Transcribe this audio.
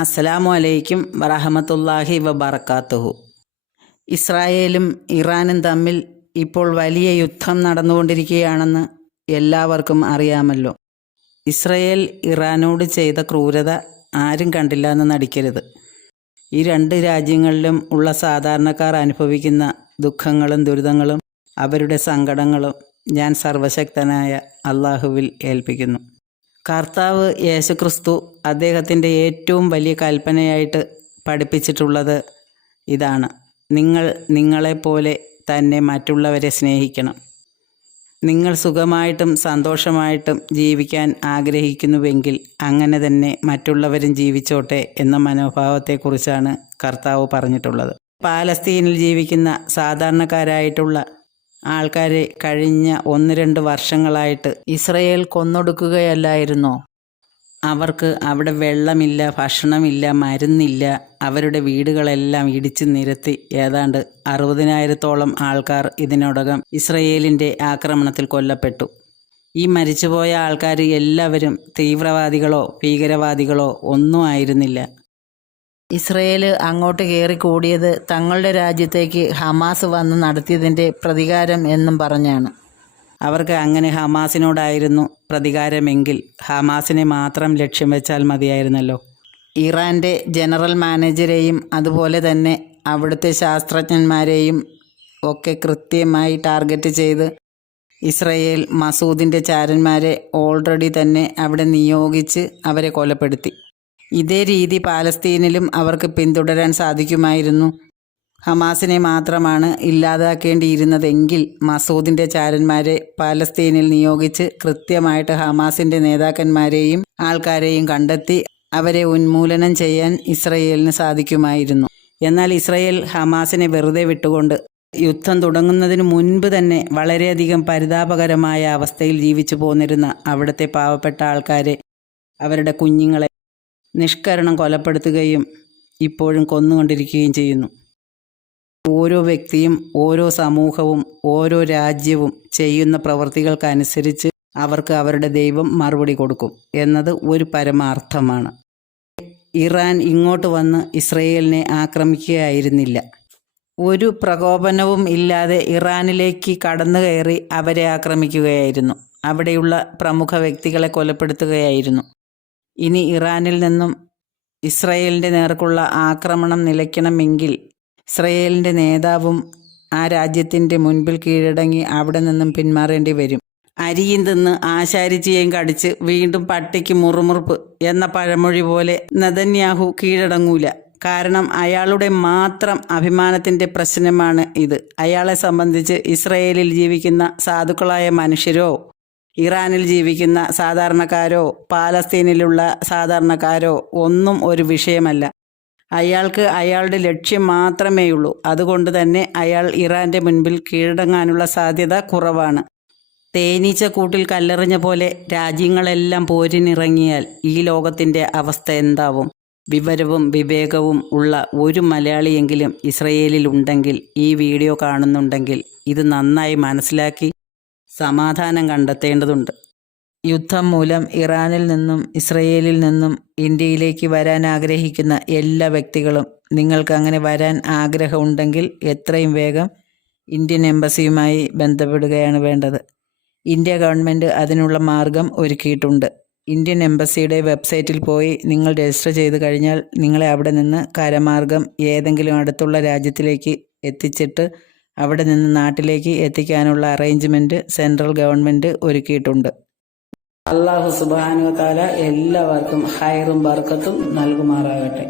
അസ്സലാമു അലൈക്കും വറഹമത്തുള്ളാഹി വബറകാതുഹു. ഇസ്രായേലും ഇറാനും തമ്മിൽ ഇപ്പോൾ വലിയ യുദ്ധം നടന്നുകൊണ്ടിരിക്കുകയാണെന്ന് എല്ലാവർക്കും അറിയാമല്ലോ. ഇസ്രായേൽ ഇറാനോട് ചെയ്ത ക്രൂരത ആരും കണ്ടില്ല എന്ന് നടിക്കരുത്. ഈ രണ്ട് രാജ്യങ്ങളിലും ഉള്ള സാധാരണക്കാർ അനുഭവിക്കുന്ന ദുഃഖങ്ങളും ദുരിതങ്ങളും അവരുടെ സങ്കടങ്ങളും ഞാൻ സർവശക്തനായ അള്ളാഹുവിൽ ഏൽപ്പിക്കുന്നു. കർത്താവ് യേശുക്രിസ്തു അദ്ദേഹത്തിൻ്റെ ഏറ്റവും വലിയ കൽപ്പനയായിട്ട് പഠിപ്പിച്ചിട്ടുള്ളത് ഇതാണ്: നിങ്ങൾ നിങ്ങളെപ്പോലെ തന്നെ മറ്റുള്ളവരെ സ്നേഹിക്കണം. നിങ്ങൾ സുഖമായിട്ടും സന്തോഷമായിട്ടും ജീവിക്കാൻ ആഗ്രഹിക്കുന്നുവെങ്കിൽ അങ്ങനെ തന്നെ മറ്റുള്ളവരും ജീവിച്ചോട്ടെ എന്ന മനോഭാവത്തെക്കുറിച്ചാണ് കർത്താവ് പറഞ്ഞിട്ടുള്ളത്. പാലസ്തീനിൽ ജീവിക്കുന്ന സാധാരണക്കാരായിട്ടുള്ള ആൾക്കാരെ കഴിഞ്ഞ 1-2 വർഷങ്ങളായിട്ട് ഇസ്രായേൽ കൊന്നൊടുക്കുകയല്ലായിരുന്നോ? അവർക്ക് അവിടെ വെള്ളമില്ല, ഭക്ഷണമില്ല, മരുന്നില്ല. അവരുടെ വീടുകളെല്ലാം ഇടിച്ചു നിരത്തി ഏതാണ്ട് 60,000-ഓളം ആൾക്കാർ ഇതിനോടകം ഇസ്രായേലിൻ്റെ ആക്രമണത്തിൽ കൊല്ലപ്പെട്ടു. ഈ മരിച്ചുപോയ ആൾക്കാർ എല്ലാവരും തീവ്രവാദികളോ ഭീകരവാദികളോ ഒന്നും ആയിരുന്നില്ല. ഇസ്രയേൽ അങ്ങോട്ട് കയറിക്കൂടിയത് തങ്ങളുടെ രാജ്യത്തേക്ക് ഹമാസ് വന്ന് നടത്തിയതിൻ്റെ പ്രതികാരം എന്നും പറഞ്ഞാണ്. അവർക്ക് അങ്ങനെ ഹമാസിനോടായിരുന്നു പ്രതികാരമെങ്കിൽ ഹമാസിനെ മാത്രം ലക്ഷ്യം വെച്ചാൽ മതിയായിരുന്നല്ലോ. ഇറാൻ്റെ ജനറൽ മാനേജരെയും അതുപോലെ തന്നെ അവിടുത്തെ ശാസ്ത്രജ്ഞന്മാരെയും ഒക്കെ കൃത്യമായി ടാർഗറ്റ് ചെയ്ത് ഇസ്രയേൽ മസൂദിൻ്റെ ചാരന്മാരെ ഓൾറെഡി തന്നെ അവിടെ നിയോഗിച്ച് അവരെ കൊലപ്പെടുത്തി. ഇതേ രീതി പാലസ്തീനിലും അവർക്ക് പിന്തുടരാൻ സാധിക്കുമായിരുന്നു. ഹമാസിനെ മാത്രമാണ് ഇല്ലാതാക്കേണ്ടിയിരുന്നതെങ്കിൽ മസൂദിൻ്റെ ചാരന്മാരെ പാലസ്തീനിൽ നിയോഗിച്ച് കൃത്യമായിട്ട് ഹമാസിൻ്റെ നേതാക്കന്മാരെയും ആൾക്കാരെയും കണ്ടെത്തി അവരെ ഉന്മൂലനം ചെയ്യാൻ ഇസ്രയേലിന് സാധിക്കുമായിരുന്നു. എന്നാൽ ഇസ്രയേൽ ഹമാസിനെ വെറുതെ വിട്ടുകൊണ്ട് യുദ്ധം തുടങ്ങുന്നതിന് മുൻപ് തന്നെ വളരെയധികം പരിതാപകരമായ അവസ്ഥയിൽ ജീവിച്ചു പോന്നിരുന്ന അവിടുത്തെ പാവപ്പെട്ട ആൾക്കാരെ, അവരുടെ കുഞ്ഞുങ്ങളെ നിഷ്കരണം കൊലപ്പെടുത്തുകയും ഇപ്പോഴും കൊന്നുകൊണ്ടിരിക്കുകയും ചെയ്യുന്നു. ഓരോ വ്യക്തിയും ഓരോ സമൂഹവും ഓരോ രാജ്യവും ചെയ്യുന്ന പ്രവൃത്തികൾക്കനുസരിച്ച് അവർക്ക് അവരുടെ ദൈവം മറുപടി കൊടുക്കും എന്നത് ഒരു പരമാർത്ഥമാണ്. ഇറാൻ ഇങ്ങോട്ട് വന്ന് ഇസ്രയേലിനെ ആക്രമിക്കുകയായിരുന്നില്ല. ഒരു പ്രകോപനവും ഇല്ലാതെ ഇറാനിലേക്ക് കടന്നു കയറി അവരെ ആക്രമിക്കുകയായിരുന്നു. അവിടെയുള്ള പ്രമുഖ വ്യക്തികളെ കൊലപ്പെടുത്തുകയായിരുന്നു. ഇനി ഇറാനിൽ നിന്നും ഇസ്രയേലിൻ്റെ നേർക്കുള്ള ആക്രമണം നിലയ്ക്കണമെങ്കിൽ ഇസ്രയേലിൻ്റെ നേതാവും ആ രാജ്യത്തിൻ്റെ മുൻപിൽ കീഴടങ്ങി അവിടെ നിന്നും പിന്മാറേണ്ടി വരും. അരിയും തിന്ന് ആശാരിച്ചിയേയും കടിച്ച് വീണ്ടും പട്ടിക്ക് മുറുമുറുപ്പ് എന്ന പഴമൊഴി പോലെ നെതന്യാഹു കീഴടങ്ങൂല. കാരണം അയാളുടെ മാത്രം അഭിമാനത്തിൻ്റെ പ്രശ്നമാണ് ഇത്. അയാളെ സംബന്ധിച്ച് ഇസ്രയേലിൽ ജീവിക്കുന്ന സാധുക്കളായ മനുഷ്യരോ ഇറാനിൽ ജീവിക്കുന്ന സാധാരണക്കാരോ പാലസ്തീനിലുള്ള സാധാരണക്കാരോ ഒന്നും ഒരു വിഷയമല്ല. അയാൾക്ക് അയാളുടെ ലക്ഷ്യം മാത്രമേയുള്ളൂ. അതുകൊണ്ട് തന്നെ അയാൾ ഇറാൻ്റെ മുൻപിൽ കീഴടങ്ങാനുള്ള സാധ്യത കുറവാണ്. തേനീച്ച കൂട്ടിൽ കല്ലെറിഞ്ഞ പോലെ രാജ്യങ്ങളെല്ലാം പോരിനിറങ്ങിയാൽ ഈ ലോകത്തിൻ്റെ അവസ്ഥ എന്താവും? വിവരവും വിവേകവും ഉള്ള ഒരു മലയാളിയെങ്കിലും ഇസ്രയേലിൽ ഉണ്ടെങ്കിൽ, ഈ വീഡിയോ കാണുന്നുണ്ടെങ്കിൽ ഇത് നന്നായി മനസ്സിലാക്കി സമാധാനം കണ്ടെത്തേണ്ടതുണ്ട്. യുദ്ധം മൂലം ഇറാനിൽ നിന്നും ഇസ്രയേലിൽ നിന്നും ഇന്ത്യയിലേക്ക് വരാൻ ആഗ്രഹിക്കുന്ന എല്ലാ വ്യക്തികളും, നിങ്ങൾക്ക് അങ്ങനെ വരാൻ ആഗ്രഹമുണ്ടെങ്കിൽ എത്രയും വേഗം ഇന്ത്യൻ എംബസിയുമായി ബന്ധപ്പെടുകയാണ് വേണ്ടത്. ഇന്ത്യ ഗവൺമെൻറ് അതിനുള്ള മാർഗം ഒരുക്കിയിട്ടുണ്ട്. ഇന്ത്യൻ എംബസിയുടെ വെബ്സൈറ്റിൽ പോയി നിങ്ങൾ രജിസ്റ്റർ ചെയ്ത് കഴിഞ്ഞാൽ നിങ്ങളെ അവിടെ നിന്ന് കരമാർഗം ഏതെങ്കിലും അടുത്തുള്ള രാജ്യത്തിലേക്ക് എത്തിച്ചിട്ട് അവിടെ നിന്ന് നാട്ടിലേക്ക് എത്തിക്കാനുള്ള അറേഞ്ച്മെൻറ്റ് സെൻട്രൽ ഗവൺമെൻറ് ഒരുക്കിയിട്ടുണ്ട്. അല്ലാഹു സുബ്ഹാനഹു വ തആല എല്ലാവർക്കും ഹൈറും ബർക്കത്തും നൽകുമാറാകട്ടെ.